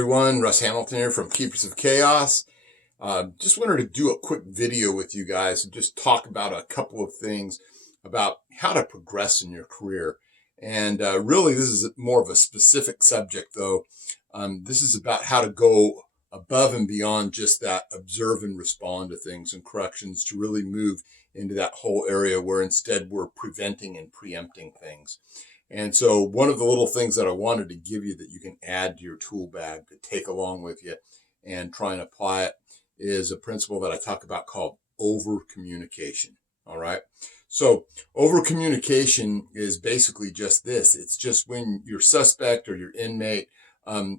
everyone, Russ Hamilton here from Keepers of Chaos. Just wanted to do a quick video with you guys and just talk about a couple of things about how to progress in your career. And really, this is more of a specific subject, though. This is about how to go above and beyond just that observe and respond to things and corrections to really move into that whole area where instead we're preventing and preempting things. And so one of the little things that I wanted to give you that you can add to your tool bag to take along with you and try and apply it is a principle that I talk about called overcommunication. All right. So overcommunication is basically just this. It's just when your suspect or your inmate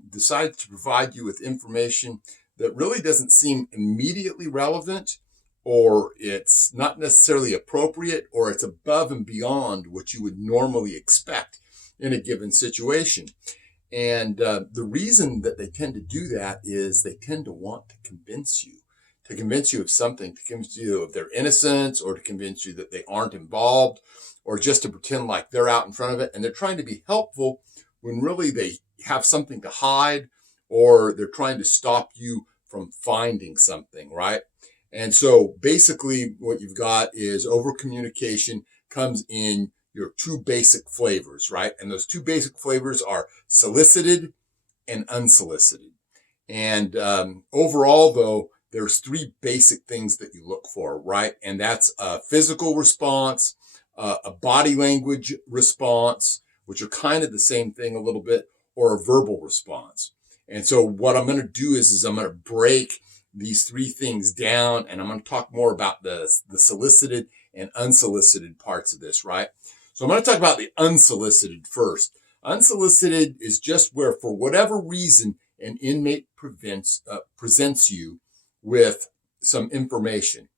decides to provide you with information that really doesn't seem immediately relevant, or it's not necessarily appropriate, or it's above and beyond what you would normally expect in a given situation. And the reason that they tend to do that is they tend to want to convince you of something, to convince you of their innocence, or to convince you that they aren't involved, or just to pretend like they're out in front of it. And they're trying to be helpful when really they have something to hide, or they're trying to stop you from finding something, right? And so basically what you've got is overcommunication comes in your two basic flavors, right? And those two basic flavors are solicited and unsolicited. And overall, though, there's three basic things that you look for, right? And that's a physical response, a body language response, which are kind of the same thing a little bit, or a verbal response. And so what I'm going to do is I'm going to break these three things down, and I'm going to talk more about the solicited and unsolicited parts of this, right? So I'm going to talk about the unsolicited first. Unsolicited is just where, for whatever reason, an inmate presents you with some information.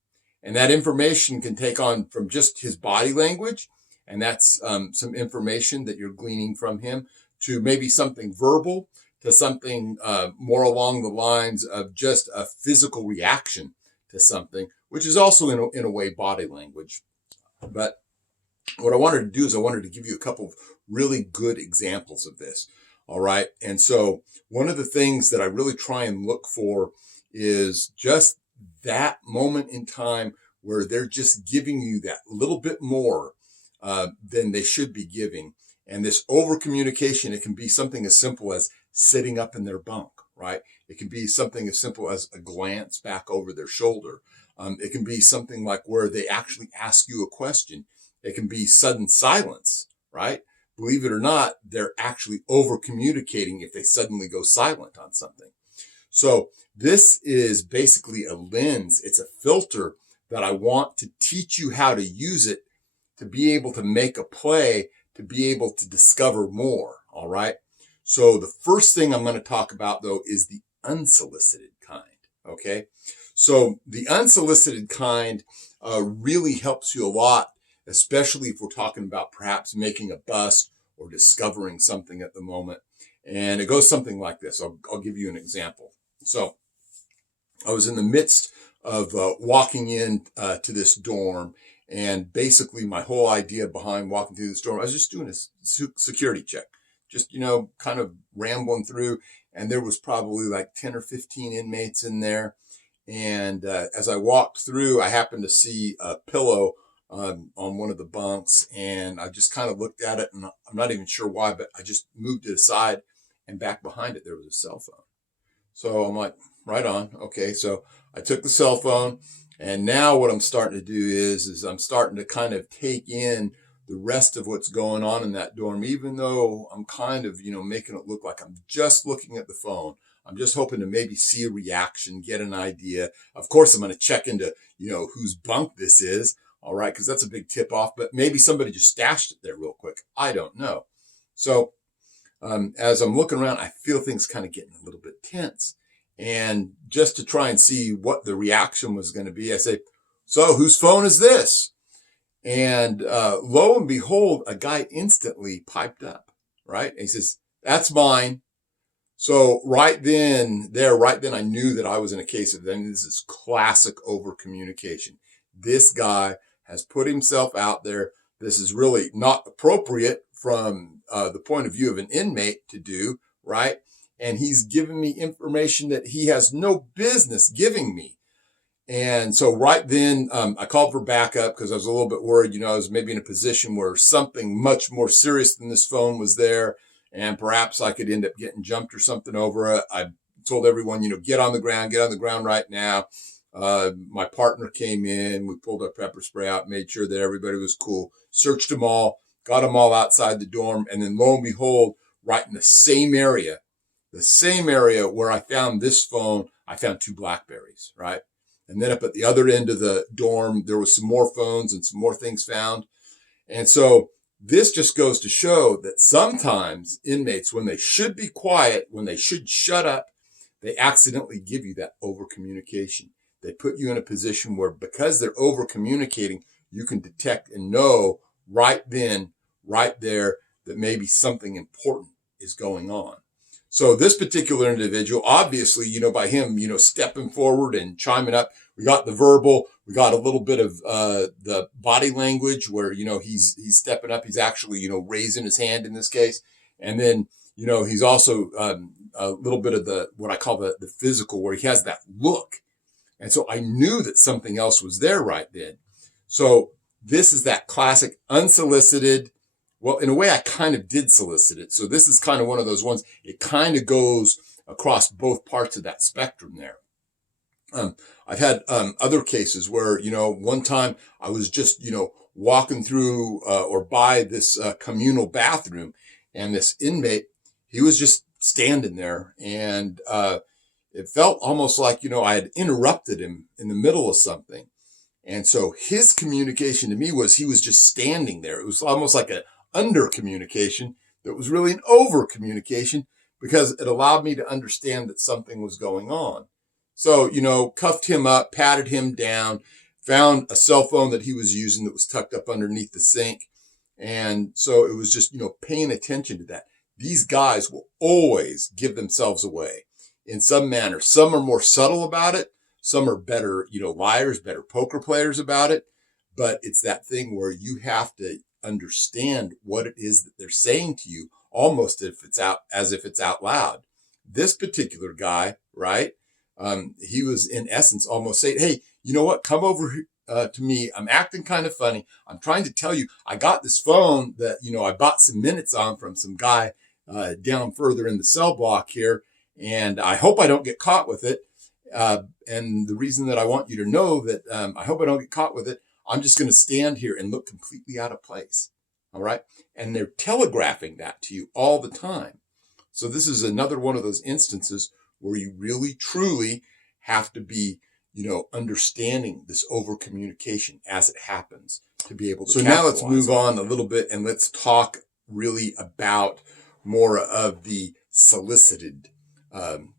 And that information can take on from just his body language, and that's some information that you're gleaning from him, to maybe something verbal, to something more along the lines of just a physical reaction to something, which is also in a way body language. But what I wanted to do is I wanted to give you a couple of really good examples of this. All right. And so one of the things that I really try and look for is just that moment in time where they're just giving you that little bit more than they should be giving. And this over communication, it can be something as simple as sitting up in their bunk, right? It can be something as simple as a glance back over their shoulder. It can be something like where they actually ask you a question. It can be sudden silence, right? Believe it or not, they're actually over communicating if they suddenly go silent on something. So this is basically a lens. It's a filter that I want to teach you how to use it to be able to make a play, to be able to discover more. All right. So the first thing I'm going to talk about, though, is the unsolicited kind. Okay. So the unsolicited kind really helps you a lot, especially if we're talking about perhaps making a bust or discovering something at the moment. And it goes something like this. I'll give you an example. So I was in the midst of walking in to this dorm. And basically my whole idea behind walking through this dorm, I was just doing a security check, just, kind of rambling through. And there was probably like 10 or 15 inmates in there. And as I walked through, I happened to see a pillow on one of the bunks. And I just kind of looked at it, and I'm not even sure why, but I just moved it aside, and back behind it, there was a cell phone. So I'm like, right on. Okay. So I took the cell phone. And now what I'm starting to do is I'm starting to kind of take in the rest of what's going on in that dorm, even though I'm kind of, making it look like I'm just looking at the phone. I'm just hoping to maybe see a reaction, get an idea. Of course, I'm going to check into, whose bunk this is. All right. Because that's a big tip off. But maybe somebody just stashed it there real quick. I don't know. So as I'm looking around, I feel things kind of getting a little bit tense. And just to try and see what the reaction was going to be, I say, so whose phone is this? And lo and behold, a guy instantly piped up, right? And he says, that's mine. So right then, I knew that I was in a case of, then this is classic over communication. This guy has put himself out there. This is really not appropriate from the point of view of an inmate to do, right? and he's giving me information that he has no business giving me. And so right then, I called for backup because I was a little bit worried, I was maybe in a position where something much more serious than this phone was there. And perhaps I could end up getting jumped or something over it. I told everyone, get on the ground right now. My partner came in, we pulled our pepper spray out, made sure that everybody was cool, searched them all, got them all outside the dorm. And then lo and behold, right in the same area where I found this phone, I found 2 BlackBerries, right? And then up at the other end of the dorm, there was some more phones and some more things found. And so this just goes to show that sometimes inmates, when they should be quiet, when they should shut up, they accidentally give you that over communication. They put you in a position where, because they're over communicating, you can detect and know right then, right there, that maybe something important is going on. So this particular individual, obviously, by him, stepping forward and chiming up, we got the verbal, we got a little bit of the body language where, he's stepping up. He's actually, raising his hand in this case. And then, he's also a little bit of what I call the physical, where he has that look. And so I knew that something else was there right then. So this is that classic unsolicited. Well, in a way, I kind of did solicit it. So this is kind of one of those ones. It kind of goes across both parts of that spectrum there. I've had other cases where, one time I was just, walking through or by this communal bathroom, and this inmate, he was just standing there, and it felt almost like, I had interrupted him in the middle of something. And so his communication to me was he was just standing there. It was almost like a under communication that was really an over communication, because it allowed me to understand that something was going on. So, cuffed him up, patted him down, found a cell phone that he was using that was tucked up underneath the sink. And so it was just, paying attention to that. These guys will always give themselves away in some manner. Some are more subtle about it. Some are better, liars, better poker players about it. But it's that thing where you have to understand what it is that they're saying to you, almost as if it's out loud. This particular guy, right? He was in essence almost saying, hey, you know what? Come over to me. I'm acting kind of funny. I'm trying to tell you, I got this phone that, I bought some minutes on from some guy down further in the cell block here. And I hope I don't get caught with it. And the reason that I want you to know that I hope I don't get caught with it, I'm just going to stand here and look completely out of place. All right. And they're telegraphing that to you all the time. So this is another one of those instances where you really, truly have to be, understanding this over communication as it happens to be able to. So now let's move on a little bit and let's talk really about more of the solicited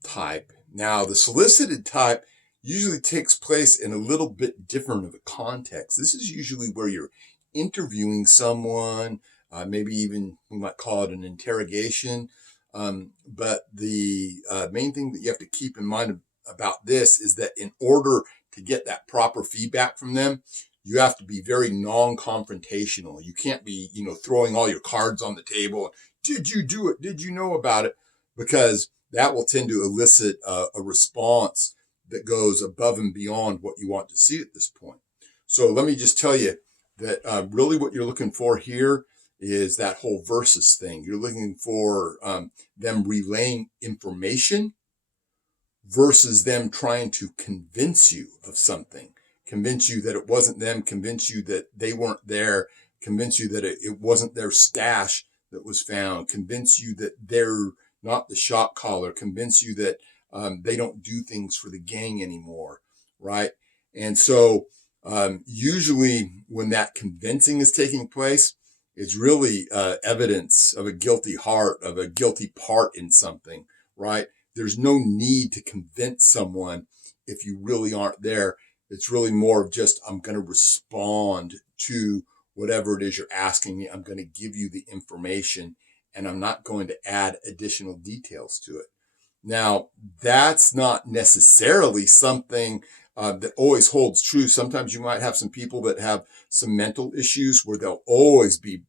type. Now, the solicited type usually takes place in a little bit different of a context. This is usually where you're interviewing someone, maybe even we might call it an interrogation. But the main thing that you have to keep in mind about this is that in order to get that proper feedback from them, you have to be very non-confrontational. You can't be, throwing all your cards on the table. Did you do it? Did you know about it? Because that will tend to elicit a response that goes above and beyond what you want to see at this point. So let me just tell you that really what you're looking for here is that whole versus thing. You're looking for them relaying information versus them trying to convince you of something, convince you that it wasn't them, convince you that they weren't there, convince you that it wasn't their stash that was found, convince you that they're not the shot caller, convince you that they don't do things for the gang anymore, right? And so usually when that convincing is taking place, it's really evidence of a guilty heart, of a guilty part in something, right? There's no need to convince someone if you really aren't there. It's really more of just, I'm going to respond to whatever it is you're asking me. I'm going to give you the information, and I'm not going to add additional details to it. Now, that's not necessarily something that always holds true. Sometimes you might have some people that have some mental issues where they'll always be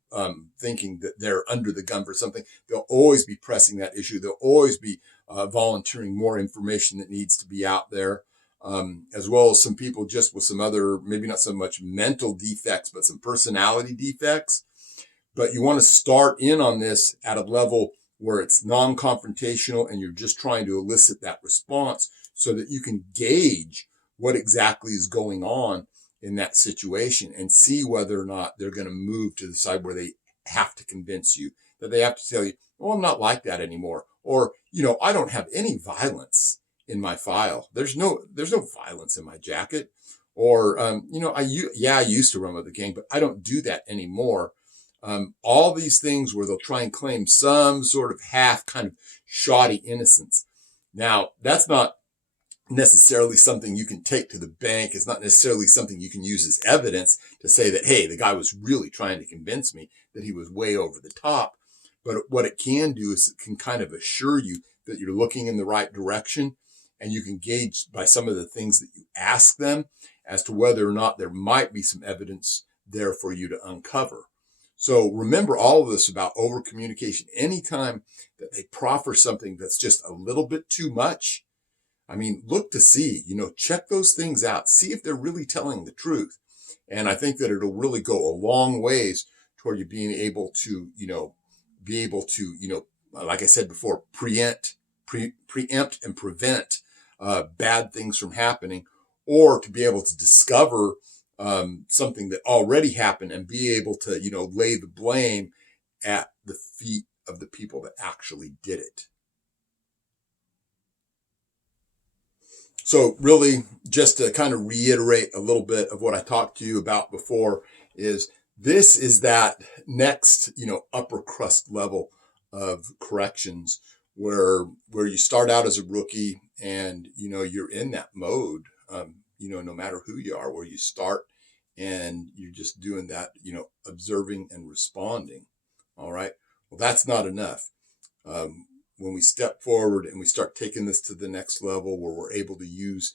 thinking that they're under the gun for something. They'll always be pressing that issue. They'll always be volunteering more information that needs to be out there, as well as some people just with some other, maybe not so much mental defects, but some personality defects. But you want to start in on this at a level where it's non-confrontational and you're just trying to elicit that response so that you can gauge what exactly is going on in that situation and see whether or not they're going to move to the side where they have to convince you, that they have to tell you, oh, I'm not like that anymore. Or, I don't have any violence in my file. There's no violence in my jacket. Or, I used to run with the gang, but I don't do that anymore. All these things where they'll try and claim some sort of half kind of shoddy innocence. Now, that's not necessarily something you can take to the bank. It's not necessarily something you can use as evidence to say that, hey, the guy was really trying to convince me that he was way over the top. But what it can do is it can kind of assure you that you're looking in the right direction, and you can gauge by some of the things that you ask them as to whether or not there might be some evidence there for you to uncover. So remember all of this about overcommunication. Anytime that they proffer something that's just a little bit too much, look to see, check those things out, see if they're really telling the truth. And I think that it'll really go a long ways toward you being able to, like I said before, preempt and prevent bad things from happening, or to be able to discover something that already happened and be able to, lay the blame at the feet of the people that actually did it. So really, just to kind of reiterate a little bit of what I talked to you about before, is this is that next, upper crust level of corrections where you start out as a rookie and, you're in that mode, no matter who you are, where you start and you're just doing that, observing and responding. All right. Well, that's not enough. When we step forward and we start taking this to the next level where we're able to use,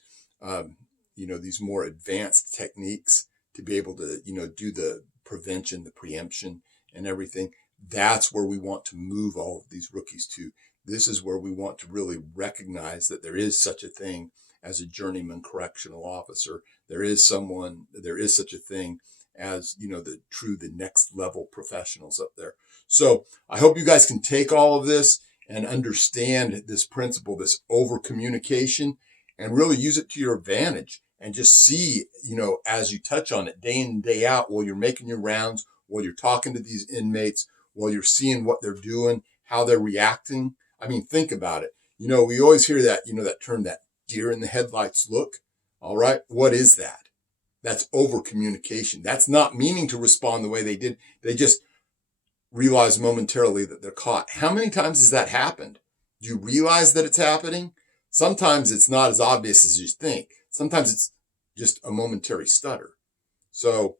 these more advanced techniques to be able to, do the prevention, the preemption and everything, that's where we want to move all of these rookies to. This is where we want to really recognize that there is such a thing as a journeyman correctional officer. There is such a thing as, the next level professionals up there. So I hope you guys can take all of this and understand this principle, this over communication, and really use it to your advantage and just see, as you touch on it day in and day out, while you're making your rounds, while you're talking to these inmates, while you're seeing what they're doing, how they're reacting. Think about it. We always hear that, that term, that deer in the headlights look. All right. What is that? That's over communication. That's not meaning to respond the way they did. They just realize momentarily that they're caught. How many times has that happened? Do you realize that it's happening? Sometimes it's not as obvious as you think. Sometimes it's just a momentary stutter. So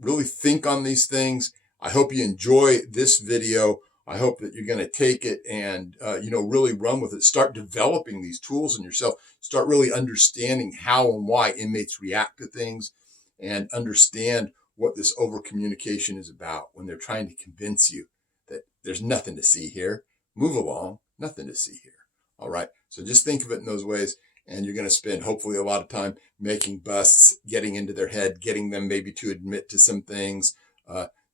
really think on these things. I hope you enjoy this video. I hope that you're going to take it and, really run with it. Start developing these tools in yourself. Start really understanding how and why inmates react to things, and understand what this over communication is about when they're trying to convince you that there's nothing to see here. Move along, nothing to see here. All right. So just think of it in those ways, and you're going to spend hopefully a lot of time making busts, getting into their head, getting them maybe to admit to some things,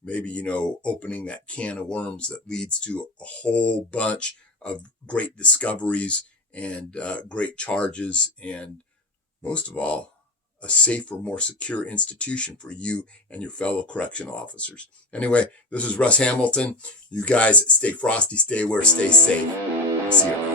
maybe, opening that can of worms that leads to a whole bunch of great discoveries and great charges, and most of all, a safer, more secure institution for you and your fellow correctional officers. Anyway, this is Russ Hamilton. You guys stay frosty, stay aware, stay safe. I'll see you around.